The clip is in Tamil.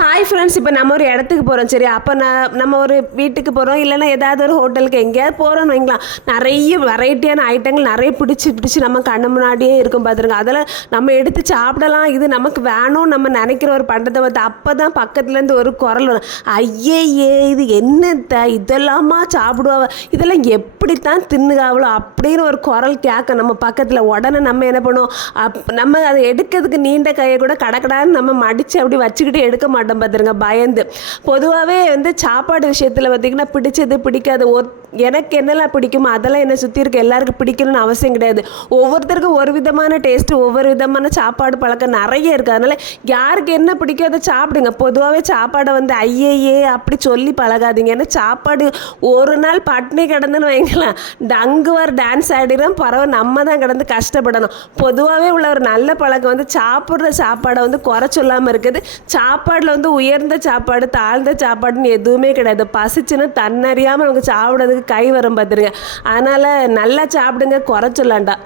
ஹாய் ஃப்ரெண்ட்ஸ் இப்போ நம்ம ஒரு இடத்துக்கு போகிறோம் சரி அப்போ நான் நம்ம ஒரு வீட்டுக்கு போகிறோம் இல்லைன்னா ஏதாவது ஒரு ஹோட்டலுக்கு எங்கேயாவது போகிறோம்னு வைங்களேன் நிறைய வெரைட்டியான ஐட்டங்கள் நிறைய பிடிச்சி பிடிச்சி நம்ம கண்ணு முன்னாடியே இருக்கும் பார்த்துருங்க அதெல்லாம் நம்ம எடுத்து சாப்பிடலாம். இது நமக்கு வேணும் நம்ம நினைக்கிற ஒரு பண்டத்தை பார்த்து அப்போ தான் பக்கத்துலேருந்து ஒரு குரல் வரும். ஐயே இது என்னத்த? இதெல்லாமா சாப்பிடுவா? இதெல்லாம் எப்படித்தான் தின்னுகாவளோ அப்படின்னு ஒரு குரல் கேட்க நம்ம பக்கத்தில். உடனே நம்ம என்ன பண்ணுவோம்? அப் நம்ம அதை எடுக்கிறதுக்கு நீண்ட கையை கூட கடக்கடான்னு நம்ம மடித்து அப்படி வச்சுக்கிட்டு எடுக்க மாட்டோம். பார்த்துருங்க பயந்து. பொதுவாகவே வந்து சாப்பாடு விஷயத்தில் பார்த்திங்கன்னா பிடிச்சது பிடிக்காது. ஒரு எனக்கு என்னெல்லாம் பிடிக்குமோ அதெல்லாம் என்னை சுற்றி இருக்க எல்லாருக்கும் பிடிக்கணும்னு அவசியம் கிடையாது. ஒவ்வொருத்தருக்கும் ஒரு விதமான டேஸ்ட்டு ஒவ்வொரு விதமான சாப்பாடு பழக்கம் நிறைய இருக்குது அதனால் யாருக்கு என்ன பிடிக்கும் அதை சாப்பிடுங்க. பொதுவாகவே சாப்பாடை வந்து ஐயையே அப்படி சொல்லி பழகாதீங்க. ஏன்னா சாப்பாடு ஒரு நாள் பட்னி கிடந்துன்னு வைங்களேன் டங்குவார் டான்ஸ் ஆடிடும் பரவாயில்ல நம்ம தான் கிடந்து கஷ்டப்படணும். பொதுவாகவே உள்ள ஒரு நல்ல பழக்கம் வந்து சாப்பிட்ற சாப்பாடை வந்து குறை சொல்லாமல் இருக்குது. சாப்பாடில் வந்து உயர்ந்த சாப்பாடு தாழ்ந்த சாப்பாடுன்னு எதுவுமே கிடையாது. பசிச்சுன்னு தன்னறியாமல் நமக்கு சாப்பிட்றதுக்கு கை வரும் பார்த்துருங்க அதனால் நல்லா சாப்பிடுங்க குறை சொல்லாண்டா.